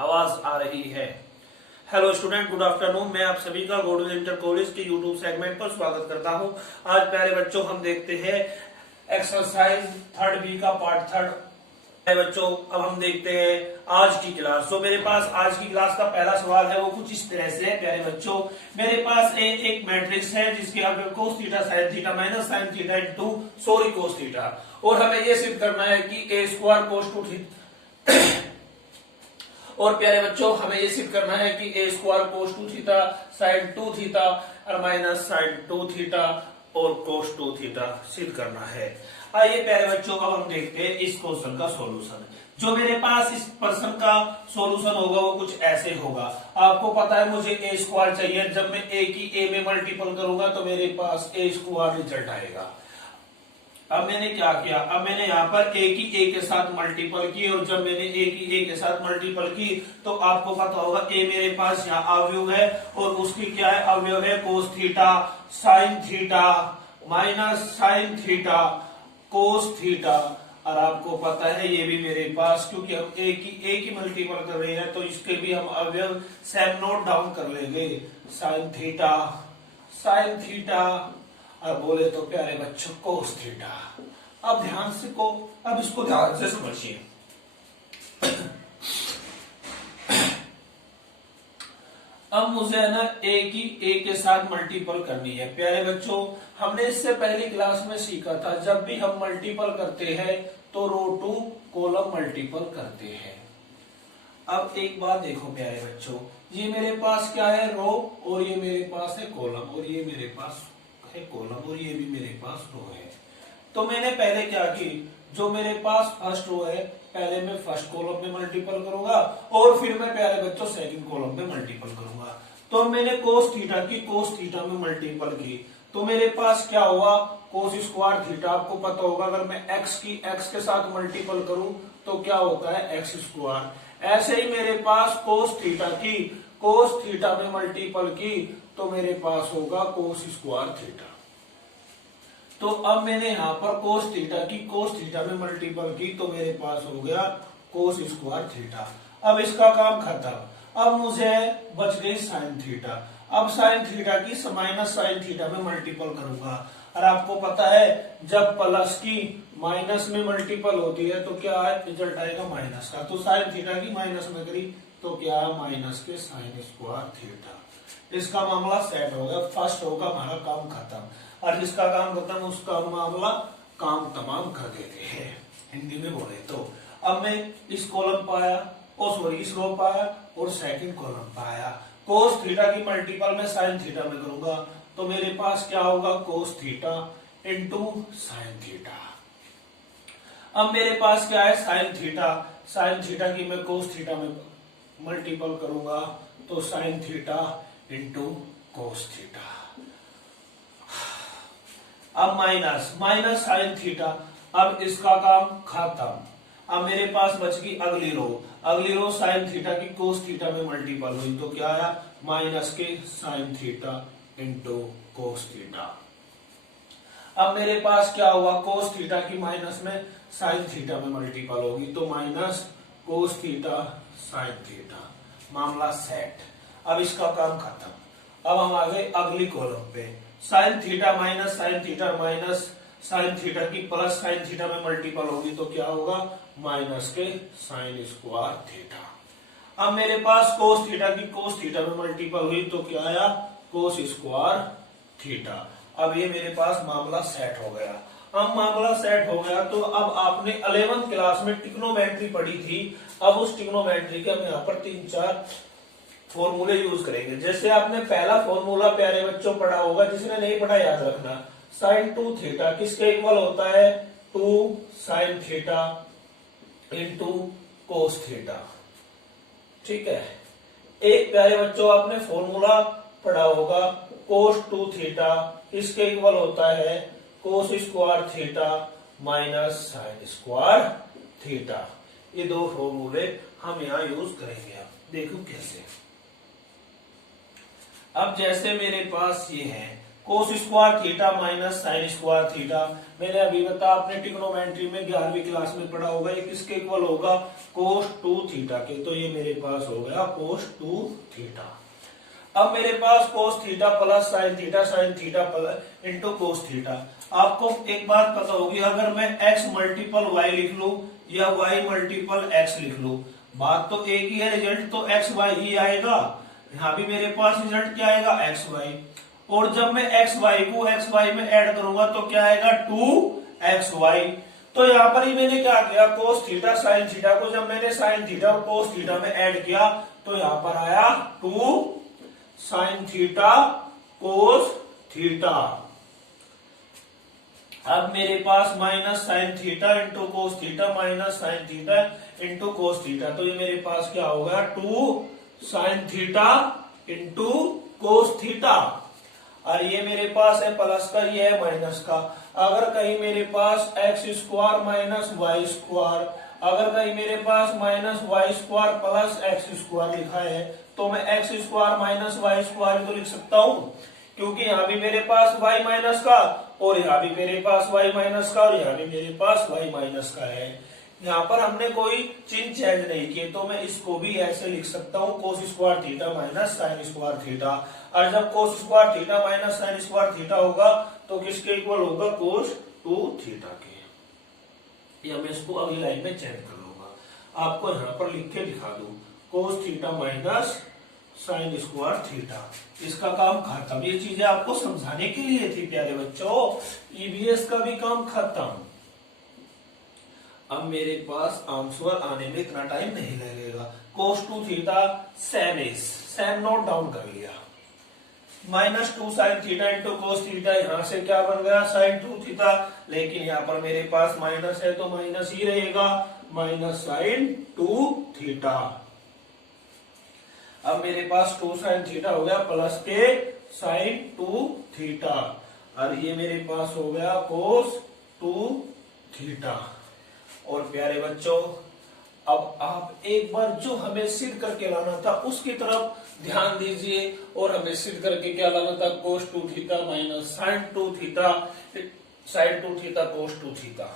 आवाज आ रही है। Hello student, good afternoon. मैं आप सभी का गॉडविल इंटर कॉलेज के यूट्यूब सेगमेंट पर स्वागत करता हूं। आज प्यारे बच्चों हम देखते हैं एक्सरसाइज 3rd बी का पार्ट 3rd। बच्चों अब हम देखते हैं आज की क्लास। तो मेरे पास आज की क्लास का पहला सवाल है, वो कुछ इस तरह से है। प्यारे बच्चों, मेरे पास एक मैट्रिक्स है जिसके आप cos theta sine theta minus sine theta into sorry cos theta, और हमें यह सिद्ध करना है कि A square cos two theta और प्यारे बच्चों हमें ये सिद्ध करना है कि A square cos two theta sine two theta और माइनस साइन टू थीटा और कोस टू थीटा सिद्ध करना है। आइए प्यारे बच्चों अब हम देखते हैं इस क्वेश्चन का सॉल्यूशन। जो मेरे पास इस प्रश्न का सॉल्यूशन होगा वो कुछ ऐसे होगा। आपको पता है मुझे ए स्क्वायर चाहिए। जब मैं ए की ए में मल्टीपल करूंगा तो मेरे पास ए स्क्वायर रिजल्ट आएगा। अब मैंने क्या किया, अब मैंने यहाँ पर ए की ए के साथ मल्टीपल की, और जब मैंने ए की ए के साथ मल्टीपल की तो आपको पता होगा ए मेरे पास यहाँ अवयव है और उसकी क्या है, अवयव है कोस theta sine theta minus sine theta cos theta. और आपको पता है ये भी मेरे पास, क्योंकि हम ए की मल्टीपल कर रहे हैं तो इसके भी हम अवयव सेम नोट डाउन कर लेंगे। साइन थीटा और बोले तो प्यारे बच्चों कोस थीटा। अब इसको ध्यान से समझिए। अब मुझे है ना ए की ए के साथ मल्टीपल करनी है। प्यारे बच्चों हमने इससे पहली क्लास में सीखा था, जब भी हम मल्टीपल करते हैं तो रो टू कॉलम मल्टीपल करते हैं। अब एक बात देखो प्यारे बच्चों, ये मेरे पास क्या है, रो, और ये मेरे पास है कॉलम, और ये मेरे पास है कॉलम, और ये भी मेरे पास रो है। तो मैंने पहले क्या की, जो मेरे पास फर्स्ट रो है पहले मैं फर्स्ट कॉलम में मल्टीपल करूंगा और फिर मैं प्यारे बच्चों सेकंड कॉलम में मल्टीपल करूंगा। तो मैंने कोस थीटा की कोस थीटा में मल्टीपल की तो मेरे पास क्या हुआ, कोस स्क्वायर थीटा। आपको पता होगा अगर मैं एक्स की एक्स के साथ मल्टीपल करूं तो क्या होता है, एक्स स्क्वायर। ऐसे ही मेरे पास कोस थीटा की कोस थीटा में मल्टीपल की तो मेरे पास होगा कोस स्क्वायर थीटा। तो अब मैंने यहाँ पर कोस थीटा की कोस थीटा में मल्टीपल की तो मेरे पास हो गया कोस स्क्वायर थीटा। अब इसका काम खत्म। अब मुझे बच गई साइन थीटा। अब साइन थीटा की माइनस साइन थीटा में मल्टीपल करूंगा, और आपको पता है जब प्लस की माइनस में मल्टीपल होती है तो क्या है, रिजल्ट आएगा माइनस का। तो साइन थीटा की माइनस में करी तो क्या है, माइनस के साइन स्क्वायर थीटा। इसका मामला सेट हो गया। फर्स्ट होगा हमारा काम खत्म, और जिसका काम खत्म उसका मामला काम तमाम कर देते हैं, हिंदी में बोले तो। अब मैं इस कॉलम पाया इस रो पाया और सेकंड कॉलम पाया। कोस थीटा की मल्टीपल में साइन थीटा में करूंगा तो मेरे पास क्या होगा, cos theta into sine theta. अब मेरे पास क्या है, साइन थीटा की मैं कोस थीटा में मल्टीपल करूंगा तो sign theta into cos theta. अब माइनस साइन थीटा। अब इसका काम खत्म। अब मेरे पास बच गई अगली रो साइन थीटा की कोस थीटा में मल्टीपल हुई तो क्या आया, माइनस के sign theta into cos theta. अब मेरे पास क्या हुआ, कोस थीटा की माइनस में साइन थीटा में मल्टीपल होगी तो minus cos theta sine theta. मामला सेट। अब इसका काम खत्म। अब हम आ गए अगली कॉलम पे। Sign theta minus sine theta की प्लस साइन थीटा में मल्टीपल होगी तो क्या होगा, माइनस के साइन स्क्वायर थीटा। अब मेरे पास कोस थीटा की कोस थीटा में मल्टीपल हुई तो क्या आया, कोस स्क्वायर थीटा। अब ये मेरे पास मामला सेट हो गया। अब मामला सेट हो गया तो अब आपने 11th क्लास में ट्रिग्नोमेट्री पढ़ी थी। अब उस ट्रिग्नोमेट्री के हम यहाँ पर 3-4 फॉर्मूले यूज करेंगे। जैसे आपने पहला फॉर्मूला प्यारे बच्चों पढ़ा होगा, जिसने नहीं पढ़ा याद रखना। साइन 2 थीटा किसके इक्वल होता है, 2 sine theta into cos theta. ठीक है। एक प्यारे बच्चों आपने फॉर्मूला पढ़ा होगा, कोस 2 थीटा किसके इक्वल होता है, cos square theta minus sine square theta. ये दो फॉर्मूले हम यहाँ यूज करेंगे। अब देखो कैसे। अब जैसे मेरे पास ये है cos square theta minus sine square theta. मैंने अभी बताया, आपने ट्रिग्नोमेट्री में 11वीं क्लास में पढ़ा होगा, ये किसके इक्वल होगा, कोस 2 थीटा के। तो ये मेरे पास हो गया कोस 2 थीटा। अब मेरे पास cos theta plus sine theta plus into cos theta. आपको एक बात पता होगी, अगर मैं x मल्टीपल y लिख लूं या y मल्टीपल x लिख लूं, बात तो एक ही है, रिजल्ट तो एक्स वाई ही आएगा। यहाँ भी मेरे पास रिजल्ट क्या आएगा, एक्स वाई। और जब मैं एक्स वाई को एक्स वाई में ऐड करूंगा तो क्या आएगा, 2xy। तो यहाँ पर ही मैंने क्या किया, कोस थीटा साइन थीटा को जब मैंने साइन थीटा और कोस थीटा में ऐड किया तो यहाँ पर आया 2 साइन थीटा कोस थीटा। अब मेरे पास minus sine theta into cos theta minus sine theta into cos theta. तो ये मेरे पास क्या होगा, 2 sine theta into cos theta. और ये मेरे पास है प्लस का, ये है माइनस का। अगर कहीं मेरे पास X square minus Y square, अगर कहीं मेरे पास minus Y square plus X square लिखा है तो मैं X square minus Y square तो लिख सकता हूं, क्योंकि यहाँ भी मेरे पास y माइनस का और यहाँ भी मेरे पास y माइनस का और यहाँ भी मेरे पास y माइनस का है। यहाँ पर हमने कोई चिन्ह चेंज नहीं किए, तो मैं इसको भी ऐसे लिख सकता हूँ, cos square theta minus sine square theta. और जब cos square theta minus sine square theta होगा तो किसके इक्वल होगा, कोस 2 थीटा के। या मैं इसको अगली लाइन में चेंज कर लूंगा, आपको यहाँ पर लिख के दिखा दूं, कोस theta minus sine square theta. इसका काम खत्म। ये चीजें आपको समझाने के लिए थी प्यारे बच्चों, ईवीएस का भी काम खत्म। अब मेरे पास आंसर आने में इतना टाइम नहीं लगेगा। कोस 2 थीटा सेम नोट डाउन कर लिया, minus 2 sine theta into cos theta. यहां से क्या बन गया, साइन 2 थीटा। लेकिन यहाँ पर मेरे पास माइनस है तो माइनस ही रहेगा, माइनस साइन 2 थीटा। अब मेरे पास 2 साइन थीटा हो गया प्लस के साइन 2 थीटा। और ये मेरे पास हो गया कोस 2 थीटा। और प्यारे बच्चों, अब आप एक बार जो हमें सिद्ध करके लाना था उसकी तरफ ध्यान दीजिए। और हमें सिद्ध करके क्या लाना था, cos 2 theta minus sine 2 theta, sine 2 theta cos 2 theta.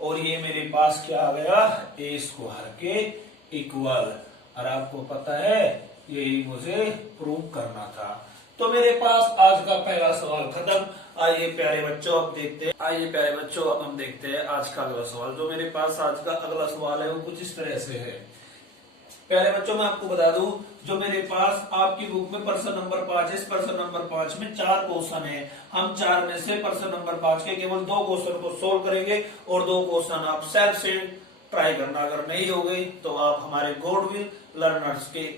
और ये मेरे पास क्या आ गया, ए स्क्वायर के इक्वल। और आपको पता है यही मुझे प्रूव करना था। तो मेरे पास आज का पहला सवाल खत्म। आइए प्यारे बच्चों अब देखते हैं, अब हम देखते हैं आज का अगला सवाल। जो मेरे पास आज का अगला सवाल है वो कुछ इस तरह से है। प्यारे बच्चों मैं आपको बता दूं, जो मेरे पास आपकी बुक में प्रश्न नंबर 5 है, इस प्रश्न नंबर 5 में 4 क्वेश्चन है। हम 4 में से प्रश्न नंबर 5 के केवल 2 क्वेश्चन को सोल्व करेंगे और 2 क्वेश्चन आप सेल्फ से ट्राई करना। अगर नहीं हो गई तो आप हमारे गुडविल लर्नर्स के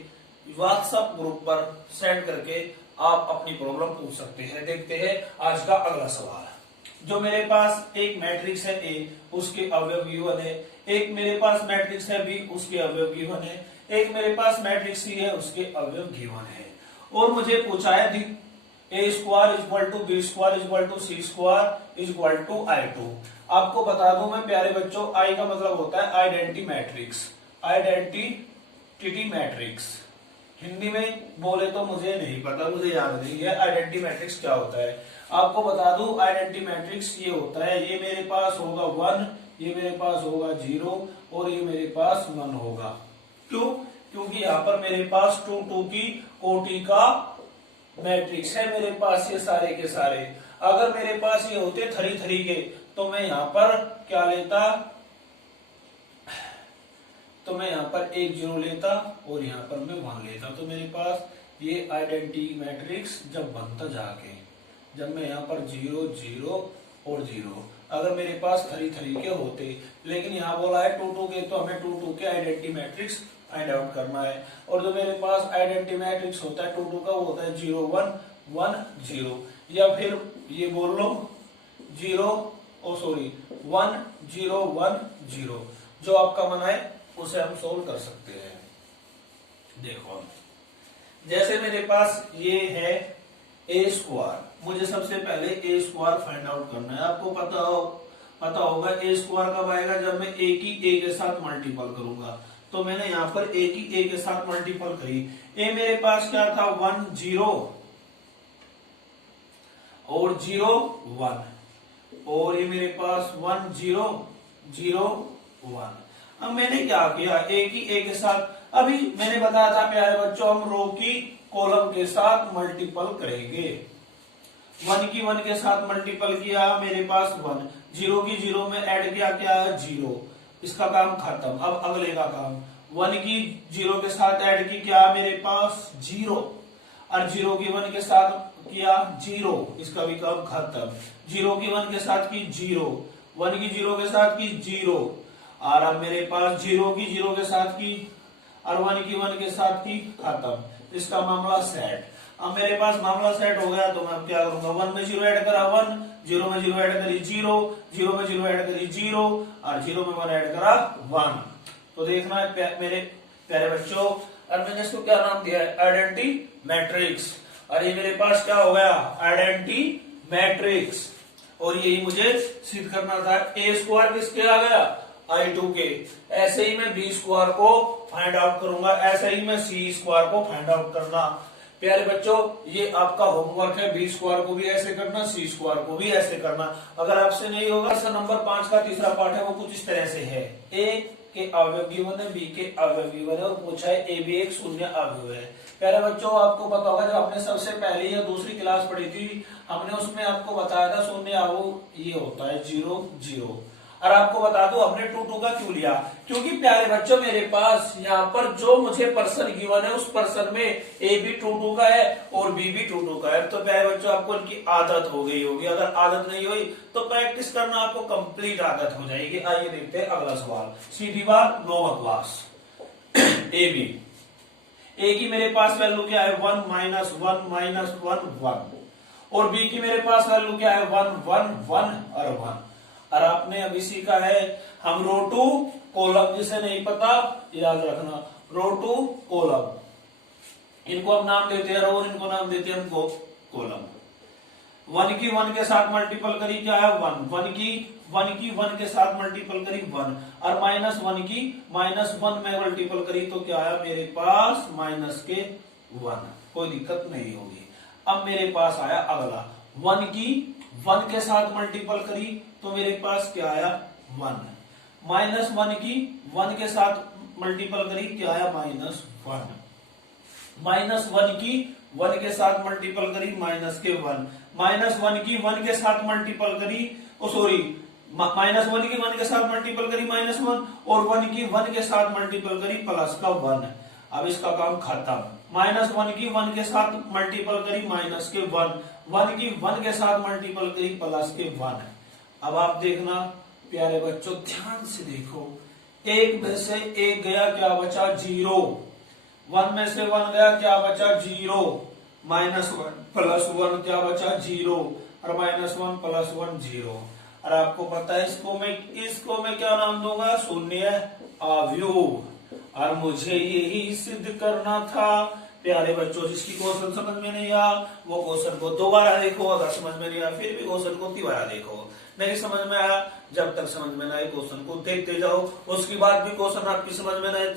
व्हाट्सएप ग्रुप पर सेंड करके आप अपनी प्रॉब्लम पूछ सकते हैं। देखते हैं आज का अगला सवाल। जो मेरे पास एक मैट्रिक्स है ए, उसके अवयव गिवन है। एक मेरे पास मैट्रिक्स है बी, उसके अवयव गिवन है। एक मेरे पास मैट्रिक्स सी है, उसके अवयव गिवन है। और मुझे पूछा है A square equal to B square equal to C square equal to I2। आपको बता दूं मैं प्यारे बच्चों, आई का मतलब होता है identity matrix. Identity matrix Hindi में बोले तो मुझे नहीं पता, मुझे याद नहीं है आइडेंटिटी मैट्रिक्स क्या होता है। आपको बता दूं आइडेंटिटी मैट्रिक्स ये होता है, ये मेरे पास होगा 1, ये मेरे पास होगा 0 और ये मेरे पास 1 होगा। क्यों? क्योंकि यहाँ पर मेरे पास 2 2 की कोटि का मैट्रिक्स है मेरे पास, ये सारे के सारे। अगर मेरे पास ये होते 3 के तो मैं यहाँ पर क्या लेता, तो मैं यहाँ पर 1 0 लेता और यहाँ पर मैं 1 लेता। तो मेरे पास ये आइडेंटिटी मैट्रिक्स जब बनता जाके, जब मैं यहाँ पर 0 0 और 0, अगर मेरे पास 3 के होते, लेकिन यहाँ बोला है 2 2 के, तो हमें 2 2 के आइडेंटिटी मैट्रिक्स फाइंड आउट करना है। और जो मेरे पास आइडेंटिटी मैट्रिक्स होता है 2 2 का, वो होता है 0 1 1 0, या फिर ये बोल लो 1 0 1 0। जो आपका मन है उसे हम सोल्व कर सकते हैं। देखो जैसे मेरे पास ये है ए स्क्वायर, मुझे सबसे पहले ए स्क्वायर फाइंड आउट करना है। आपको पता होगा ए स्क्वायर कब आएगा, जब मैं ए की ए के साथ मल्टीपल करूंगा। तो मैंने यहाँ पर ए की ए के साथ मल्टीपल करी। ए मेरे पास क्या था 1 0, और 0 1 और ये मेरे पास 1 0 0 1। अब मैंने क्या किया, एक ही ए के साथ, अभी मैंने बताया था प्यारे बच्चों हम रो की कॉलम के साथ मल्टीपल करेंगे। 1 की 1 के साथ मल्टीपल किया, मेरे पास 1, 0 की 0 में ऐड किया, क्या है 0, इसका काम खत्म। अब अगले का काम, 1 की 0 के साथ ऐड की, क्या मेरे पास 0, और 0 की 1 के साथ किया 0, इसका भी काम खत्म। 0 की 1 के साथ की 0, 1 की 0 के साथ की 0, और अब मेरे पास 0 की 0 के साथ की और 1 की 1 के साथ की खत्म, इसका मामला सेट। अब मेरे पास मामला सेट हो गया तो मैं क्या करूंगा, 1 में 0 ऐड करा 1, 0 में 0 ऐड करी 0, 0 में 0 ऐड करी 0, और 0 में 1 ऐड करा 1। तो देखना है मेरे प्यारे बच्चों, और मैंने इसको क्या नाम दिया है, आइडेंटिटी मैट्रिक्स। और ये मेरे पास क्या हो गया, आइडेंटिटी मैट्रिक्स। और यही मुझे सिद्ध करना था। ए स्क्वायर किसके आ गया, I2 के। ऐसे ही मैं बी स्क्वायर को फाइंड आउट करूंगा, ऐसे ही मैं सी स्क्वायर को फाइंड आउट करना। प्यारे बच्चों ये आपका होमवर्क है, बी स्क्वायर को भी ऐसे करना, सी स्क्वायर को भी ऐसे करना। अगर आपसे नहीं होगा, सर नंबर 5 का तीसरा पार्ट है वो कुछ इस तरह से है, ए के अवयव गिवन है, बी के अवयव गिवन है, और पूछा है ए भी एक शून्य अवयव है। प्यारे बच्चों आपको पता होगा जब आपने सबसे पहली या दूसरी क्लास पढ़ी थी, हमने उसमें आपको बताया था शून्य अवयव ये होता है 0 0। और आपको बता दो हमने 2 2 का क्यों लिया, क्योंकि प्यारे बच्चों मेरे पास यहाँ पर जो मुझे पर्सन गिवन है उस पर्सन में ए भी 2 2 का है और बी भी 2 2 का है। तो प्यारे बच्चों आपको इनकी आदत हो गई होगी, अगर आदत नहीं हुई तो प्रैक्टिस करना आपको कंप्लीट आदत हो जाएगी। आइए देखते हैं अगला सवाल, सीधी बात, नो बकवास। ए बी, ए की मेरे पास वैल्यू क्या है 1 -1 -1 1, और बी की मेरे पास वैल्यू क्या है 1 1 1 और 1। और आपने अभी सीखा है हम रो टू कॉलम, जिसे नहीं पता याद रखना, रो टू कॉलम, इनको हम नाम देते हैं रो और इनको नाम देते हैं हम कॉलम। 1 की 1 के साथ मल्टीपल करी क्या है 1, 1 की 1 के साथ मल्टीपल करी 1, और -1 की -1 में मल्टीपल करी तो क्या है मेरे पास -1, कोई दिक्कत नहीं होगी। अब मेरे पास आया अगला, 1 की 1 के साथ मल्टीपल करी तो मेरे पास क्या आया 1, -1 की 1 के साथ मल्टीपल करी क्या आया -1, -1 की 1 के साथ मल्टीपल करी -1, -1 की 1 के साथ मल्टीपल करी -1 की 1 के साथ मल्टीपल करी -1, और 1 की 1 के साथ मल्टीपल करी +1। अब इसका काम खत्म। -1 की 1 के साथ मल्टीपल करी -1, 1 की 1 के साथ मल्टीपल करी +1। अब आप देखना प्यारे बच्चों ध्यान से देखो, एक में से एक गया क्या बचा 0, 1 में से 1 गया क्या बचा 0, -1 +1 क्या बचा 0, और -1 +1 0। और आपको पता है इसको मैं क्या नाम दूंगा, शून्य अवयव। और मुझे यही सिद्ध करना था। प्यारे बच्चों जिसकी क्वेश्चन समझ में नहीं आया वो क्वेश्चन को दोबारा देखो, अगर समझ में नहीं आया फिर भी क्वेश्चन को दोबारा देखो। नहीं समझ में आया, जब तक समझ में ना आए क्वेश्चन को देखते जाओ, उसके बाद भी क्वेश्चन आपकी समझ में नहीं आए